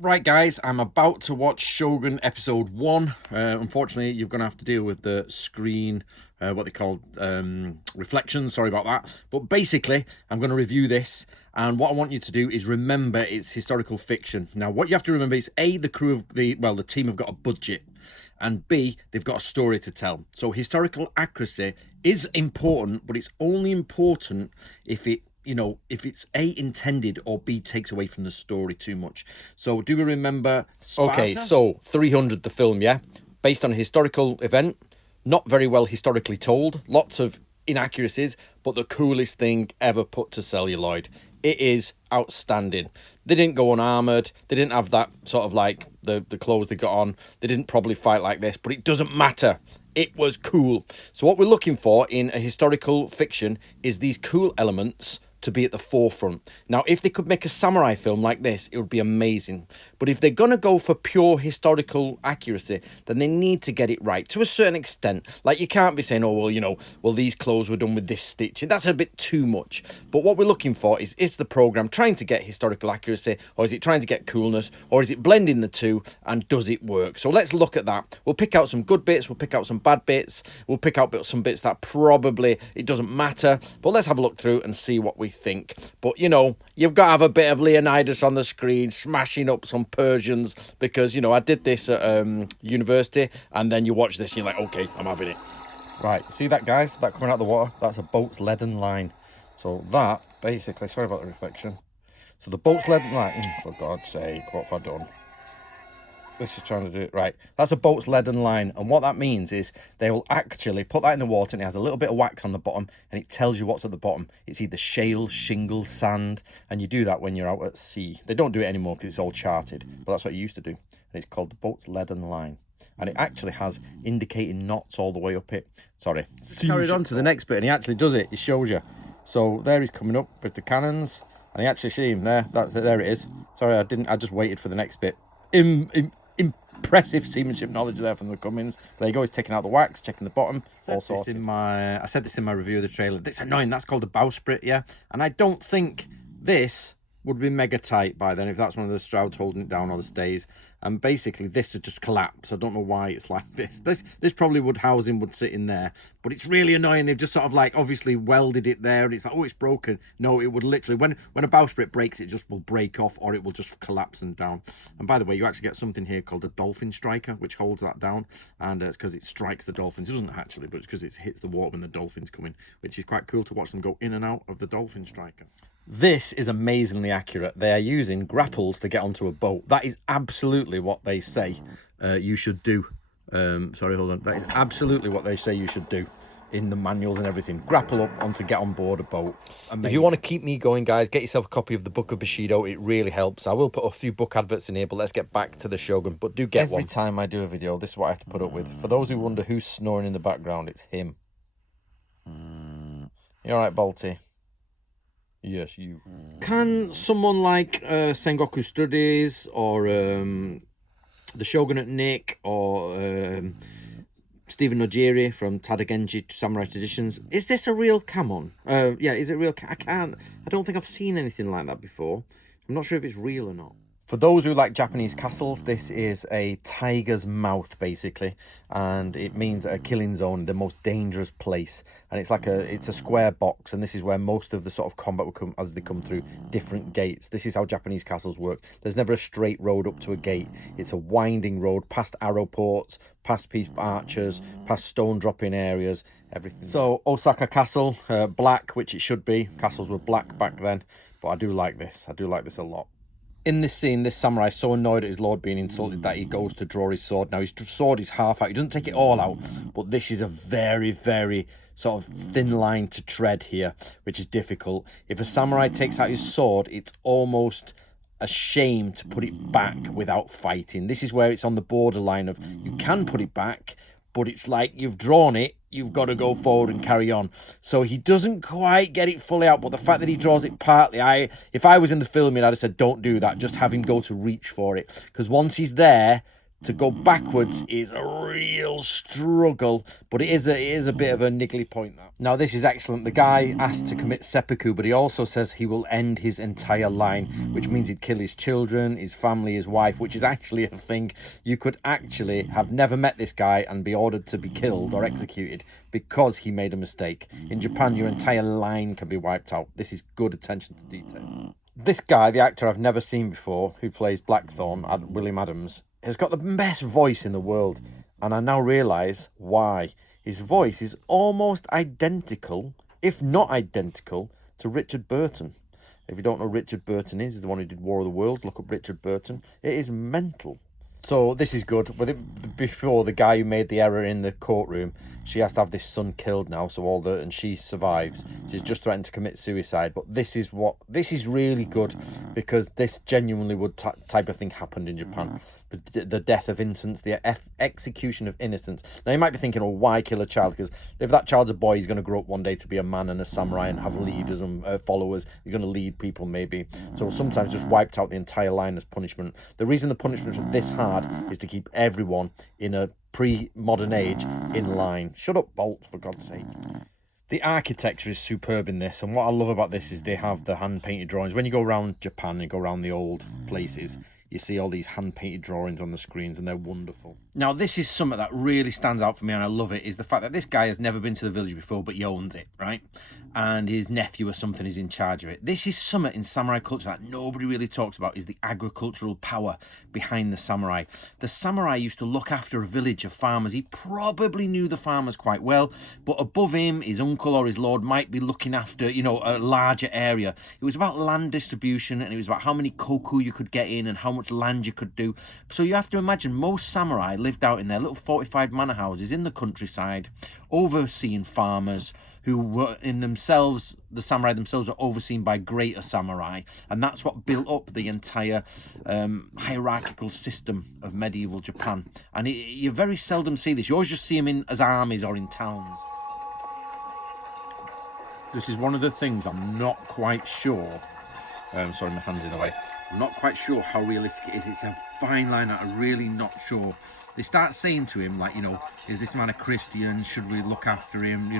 Right, guys, I'm about to watch Shogun episode 1. Unfortunately, you're going to have to deal with the screen, what they call reflections. Sorry about that. But basically, I'm going to review this. And what I want you to do is remember it's historical fiction. Now, what you have to remember is, A, the crew of the team have got a budget. And B, they've got a story to tell. So historical accuracy is important, but it's only important if it's A, intended, or B, takes away from the story too much. So do we remember Sparta? Okay, so 300, the film, yeah? Based on a historical event, not very well historically told, lots of inaccuracies, but the coolest thing ever put to celluloid. It is outstanding. They didn't go unarmoured. They didn't have that sort of like the clothes they got on. They didn't probably fight like this, but it doesn't matter. It was cool. So what we're looking for in a historical fiction is these cool elements to be at the forefront. Now, if they could make a samurai film like this, it would be amazing. But if they're going to go for pure historical accuracy, then they need to get it right to a certain extent. Like, you can't be saying, oh, well, these clothes were done with this stitching. That's a bit too much. But what we're looking for is the program trying to get historical accuracy, or is it trying to get coolness, or is it blending the two, and does it work? So let's look at that. We'll pick out some good bits, we'll pick out some bad bits, we'll pick out some bits that probably it doesn't matter. But let's have a look through and see what we think. But you've got to have a bit of Leonidas on the screen smashing up some Persians, because I did this at university, and then you watch this and you're like, okay, I'm having it. Right, see that, guys? That coming out of the water? That's a boat's leaden line. So that, basically, sorry about the reflection. So the boat's leaden line, for God's sake, what have I done? This is trying to do it right. That's a boat's leaden line, and what that means is they will actually put that in the water, and it has a little bit of wax on the bottom, and it tells you what's at the bottom. It's either shale, shingle, sand, and you do that when you're out at sea. They don't do it anymore because it's all charted, but that's what you used to do. And it's called the boat's leaden line, and it actually has indicating knots all the way up it. Sorry. Carried on to the next bit, and he actually does it. He shows you. So there he's coming up with the cannons, and you actually see him there. There it is. Sorry, I just waited for the next bit. Impressive seamanship knowledge there from the Cummins. There you go, he's taking out the wax, checking the bottom. I said this in my review of the trailer. It's annoying, that's called a bowsprit, yeah? And I don't think this would be mega tight by then if that's one of the Strouds holding it down or the stays. And basically this would just collapse. I don't know why it's like this. This probably housing would sit in there, but it's really annoying. They've just sort of like obviously welded it there, and it's like, oh, it's broken. No, it would literally, when a bowsprit breaks, it just will break off, or it will just collapse and down. And by the way, you actually get something here called a dolphin striker, which holds that down, and it's because it strikes the dolphins. It doesn't actually, but it's because it hits the water when the dolphins come in, which is quite cool to watch them go in and out of the dolphin striker. This is amazingly accurate. They are using grapples to get onto a boat. That is absolutely what they say you should do. Sorry, hold on. That is absolutely what they say you should do in the manuals and everything. Grapple up onto get on board a boat. Amazing. If you want to keep me going, guys, get yourself a copy of the Book of Bushido. It really helps. I will put a few book adverts in here, but let's get back to the Shogun. But do get one. Every time I do a video, this is what I have to put up with. For those who wonder who's snoring in the background, it's him. You all right, Balti? Yes, you. Can someone like Sengoku Studies or the Shogunate Nick or Stephen Nojiri from Tadagenji Samurai Traditions, is this a real Kamon? Yeah, is it real? I don't think I've seen anything like that before. I'm not sure if it's real or not. For those who like Japanese castles, this is a tiger's mouth, basically, and it means a killing zone, the most dangerous place. And it's a square box, and this is where most of the sort of combat will come as they come through different gates. This is how Japanese castles work. There's never a straight road up to a gate. It's a winding road past arrow ports, past piece archers, past stone dropping areas, everything. So Osaka Castle, black, which it should be. Castles were black back then, but I do like this. I do like this a lot. In this scene, this samurai is so annoyed at his lord being insulted that he goes to draw his sword. Now, his sword is half out. He doesn't take it all out, but this is a very, very sort of thin line to tread here, which is difficult. If a samurai takes out his sword, it's almost a shame to put it back without fighting. This is where it's on the borderline of you can put it back, but it's like you've drawn it, you've got to go forward and carry on. So he doesn't quite get it fully out, but the fact that he draws it partly, if I was in the filming, I'd have said, don't do that. Just have him go to reach for it. Because once he's there, to go backwards is a real struggle, but it is a bit of a niggly point. That now this is excellent. The guy asked to commit seppuku, but he also says he will end his entire line, which means he'd kill his children, his family, his wife, which is actually a thing. You could actually have never met this guy and be ordered to be killed or executed because he made a mistake. In Japan, your entire line can be wiped out. This is good attention to detail. This guy, the actor I've never seen before, who plays Blackthorn, William Adams, has got the best voice in the world, and I now realise why. His voice is almost identical, if not identical, to Richard Burton. If you don't know who Richard Burton is, he's the one who did War of the Worlds. Look up Richard Burton. It is mental. So this is good. Before, the guy who made the error in the courtroom, she has to have this son killed now, and she survives. She's just threatened to commit suicide. But this is really good, because this genuinely would type of thing happened in Japan. The death of innocence, the execution of innocence. Now you might be thinking, oh, why kill a child? Because if that child's a boy, he's going to grow up one day to be a man and a samurai and have leaders and followers. You're going to lead people, maybe. So sometimes just wiped out the entire line as punishment. The reason the punishments are this hard is to keep everyone in a pre-modern age in line. Shut up, Bolt, for God's sake. The architecture is superb in this, and what I love about this is they have the hand-painted drawings. When you go around Japan and go around the old places, you see all these hand-painted drawings on the screens, and they're wonderful. Now, this is something that really stands out for me, and I love it, is the fact that this guy has never been to the village before, but he owns it, right? And his nephew or something is in charge of it. This is something in samurai culture that nobody really talks about, is the agricultural power behind the samurai. The samurai used to look after a village of farmers. He probably knew the farmers quite well, but above him, his uncle or his lord might be looking after, a larger area. It was about land distribution, and it was about how many koku you could get in and how much land you could do. So you have to imagine most samurai lived out in their little fortified manor houses in the countryside, overseeing farmers who were in themselves, the samurai themselves were overseen by greater samurai, and that's what built up the entire hierarchical system of medieval Japan. And you very seldom see this. You always just see them as armies or in towns. This is one of the things I'm not quite sure. Sorry, my hand's in the way. I'm not quite sure how realistic it is. It's a fine line that I'm really not sure. They start saying to him, like, is this man a Christian? Should we look after him?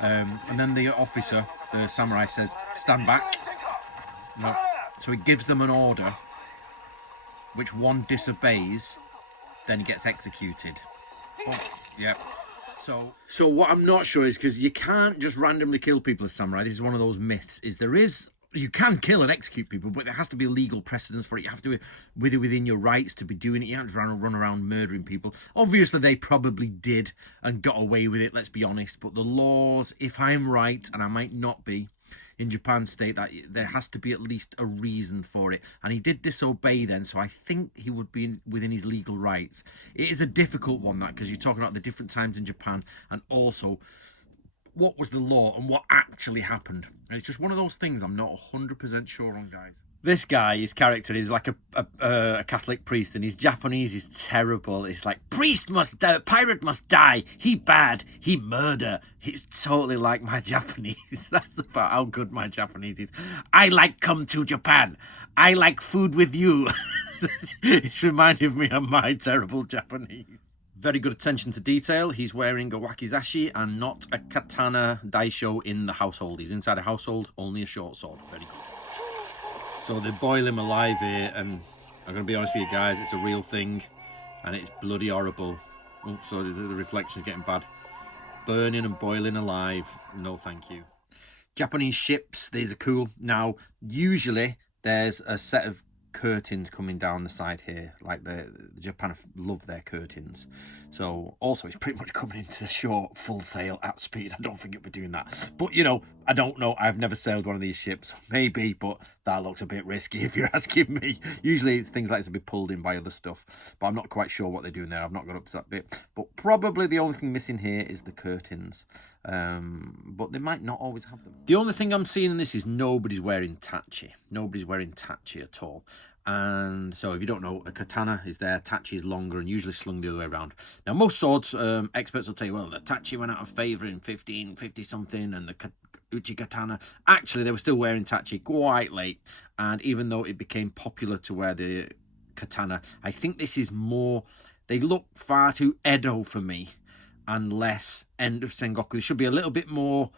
And then the officer, the samurai, says, stand back. No. So he gives them an order, which one disobeys, then he gets executed. Oh, yeah. So what I'm not sure is, because you can't just randomly kill people as samurai. This is one of those myths, you can kill and execute people, but there has to be legal precedence for it. You have to be within your rights to be doing it. You can't just run around murdering people. Obviously, they probably did and got away with it, let's be honest. But the laws, if I'm right, and I might not be, in Japan state that there has to be at least a reason for it. And he did disobey then, so I think he would be within his legal rights. It is a difficult one, that, because you're talking about the different times in Japan, and also what was the law and what actually happened. And it's just one of those things I'm not 100% sure on, guys. This guy, his character is like a Catholic priest, and his Japanese is terrible. It's like, priest must die, pirate must die, he bad, he murder. It's totally like my Japanese. That's about how good my Japanese is. I like come to Japan. I like food with you. It's reminded me of my terrible Japanese. Very good attention to detail. He's wearing a wakizashi and not a katana daisho in the household. He's inside a household, only a short sword. Very good. So they boil him alive here, and I'm going to be honest with you guys, it's a real thing, and it's bloody horrible. Oh, sorry, the reflection's getting bad. Burning and boiling alive. No, thank you. Japanese ships, these are cool. Now, usually there's a set of curtains coming down the side here, like the Japan love their curtains. So also it's pretty much coming into shore full sail at speed. I don't think it'll be doing that, but I don't know. I've never sailed one of these ships, maybe, but that looks a bit risky if you're asking me. Usually things like this will be pulled in by other stuff, but I'm not quite sure what they're doing there. I've not got up to that bit, but probably the only thing missing here is the curtains, but they might not always have them. The only thing I'm seeing in this is nobody's wearing tachi at all. And so if you don't know, a katana is there, tachi is longer and usually slung the other way around. Now most swords experts will tell you, well, the tachi went out of favour in 1550 something, and the uchi katana, actually they were still wearing tachi quite late. And even though it became popular to wear the katana. I think this is more, they look far too Edo for me and less End of Sengoku. There should be a little bit more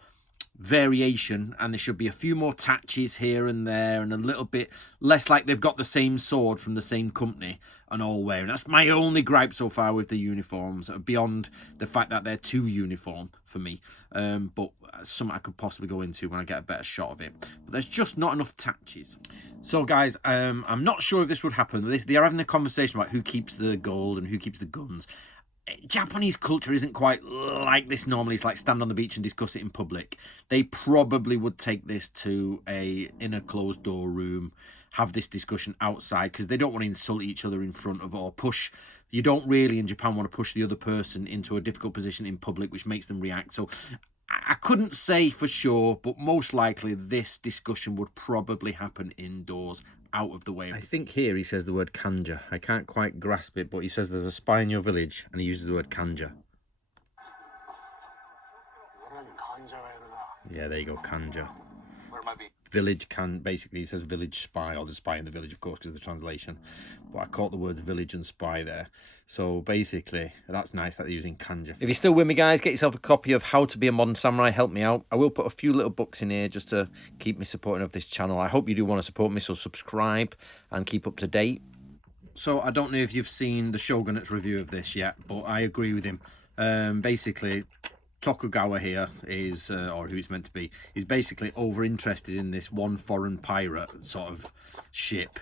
variation, and there should be a few more taches here and there, and a little bit less like they've got the same sword from the same company and all wearing. That's my only gripe so far with the uniforms, beyond the fact that they're too uniform for me. But something I could possibly go into when I get a better shot of it. But there's just not enough taches. So guys, I'm not sure if this would happen. They are having a conversation about who keeps the gold and who keeps the guns. Japanese culture isn't quite like this normally. It's like stand on the beach and discuss it in public. They probably would take this to in a closed door room, have this discussion outside, because they don't want to insult each other in front of, or push. You don't really in Japan want to push the other person into a difficult position in public, which makes them react. So I couldn't say for sure, but most likely this discussion would probably happen indoors, out of the way. I think here he says the word kanja. I can't quite grasp it, but he says there's a spy in your village, and he uses the word kanja. Yeah, there you go, kanja. Village can, basically, he says village spy, or the spy in the village, of course, because of the translation. But I caught the words village and spy there. So basically, that's nice that they're using kanja. If you're still with me, guys, get yourself a copy of How to Be a Modern Samurai. Help me out. I will put a few little books in here just to keep me supporting of this channel. I hope you do want to support me, so subscribe and keep up to date. So I don't know if you've seen the Shogun's review of this yet, but I agree with him. Basically, Tokugawa here is, or who it's meant to be, is basically over interested in this one foreign pirate sort of ship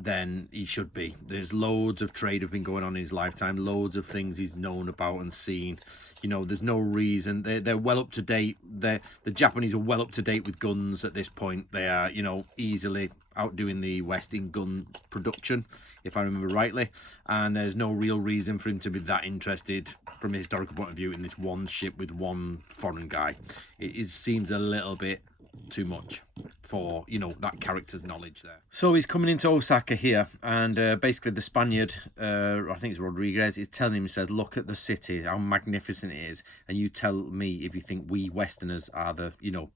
than he should be. There's loads of trade have been going on in his lifetime, loads of things he's known about and seen. You know, there's no reason. They're well up to date. The Japanese are well up to date with guns at this point. They are, you know, easily outdoing the West in gun production, if I remember rightly. And there's no real reason for him to be that interested from a historical point of view in this one ship with one foreign guy. It seems a little bit too much for, you know, that character's knowledge there. So he's coming into Osaka here, and basically the Spaniard, I think it's Rodriguez, is telling him, he said, look at the city, how magnificent it is, and you tell me if you think we Westerners are the, you know,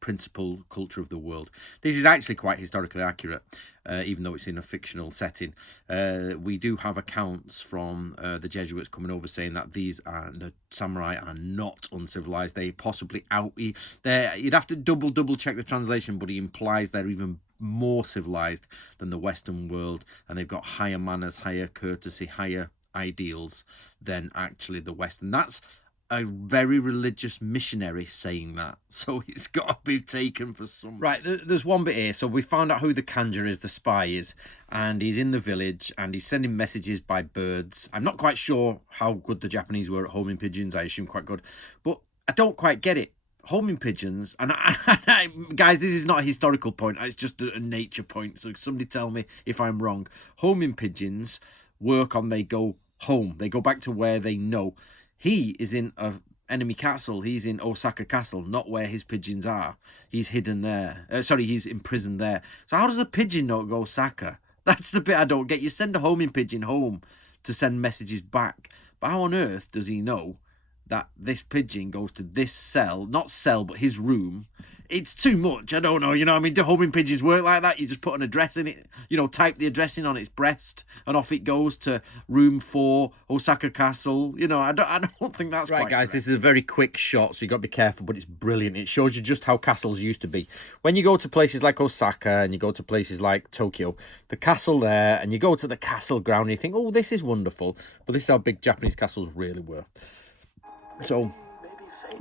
principal culture of the world. This is actually quite historically accurate, even though it's in a fictional setting. We do have accounts from the Jesuits coming over saying that the samurai are not uncivilized. They possibly you'd have to double check the translation, but he implies they're even more civilized than the Western world, and they've got higher manners, higher courtesy, higher ideals than actually the West. And that's a very religious missionary saying that, so it's got to be taken for some. Right, there's one bit here. So we found out who the kanja is, the spy is, and he's in the village and he's sending messages by birds. I'm not quite sure how good the Japanese were at homing pigeons. I assume quite good, but I don't quite get it. Homing pigeons, and guys, this is not a historical point, it's just a nature point, so somebody tell me if I'm wrong. Homing pigeons work on, they go home, they go back to where they know. He is in an enemy castle. He's in Osaka Castle, not where his pigeons are. He's hidden there. He's imprisoned there. So how does a pigeon not go Osaka? That's the bit I don't get. You send a homing pigeon home to send messages back. But how on earth does he know that this pigeon goes to this cell, not cell, but his room? It's too much. I don't know. You know, I mean, do homing pigeons work like that? You just put an address in it, you know, type the address in on its breast, and off it goes to room 4, Osaka Castle. You know, I don't think that's right, guys. Correct. This is a very quick shot, so you got to be careful, but it's brilliant. It shows you just how castles used to be. When you go to places like Osaka and you go to places like Tokyo, the castle there, and you go to the castle ground and you think, oh, this is wonderful. But this is how big Japanese castles really were. So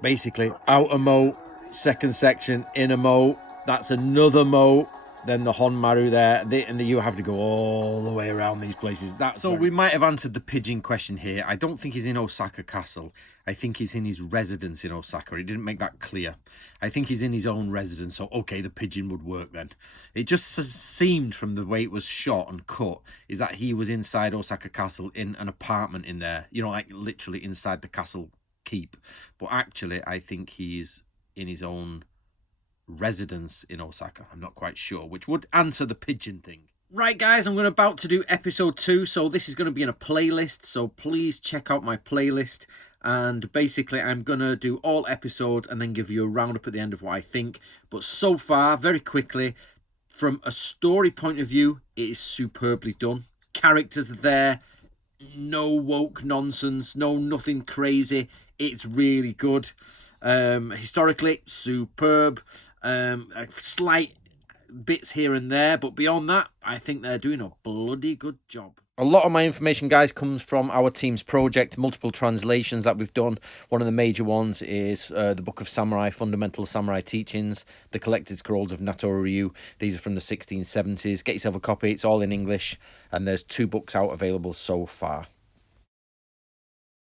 basically, outer moat, second section, inner moat, that's another moat, then the Honmaru there, and you have to go all the way around these places. So we might have answered the pigeon question here. I don't think he's in Osaka Castle. I think he's in his residence in Osaka. It didn't make that clear. I think he's in his own residence, so okay, the pigeon would work then. It just seemed from the way it was shot and cut is that he was inside Osaka Castle in an apartment in there, you know, like literally inside the castle keep. But actually, I think he's in his own residence in Osaka. I'm not quite sure, which would answer the pigeon thing. Right, guys, I'm about to do episode 2, so this is going to be in a playlist, so please check out my playlist. And basically, I'm going to do all episodes and then give you a roundup at the end of what I think. But so far, very quickly, from a story point of view, it is superbly done. characters are there. No woke nonsense. No nothing crazy. It's really good. Historically, superb. Slight bits here and there, but beyond that, I think they're doing a bloody good job. A lot of my information, guys, comes from our team's project, multiple translations that we've done. One of the major ones is the Book of Samurai, Fundamental Samurai Teachings, The Collected Scrolls of Natoru Ryu. These are from the 1670s. Get yourself a copy. It's all in English, and there's 2 books out available so far.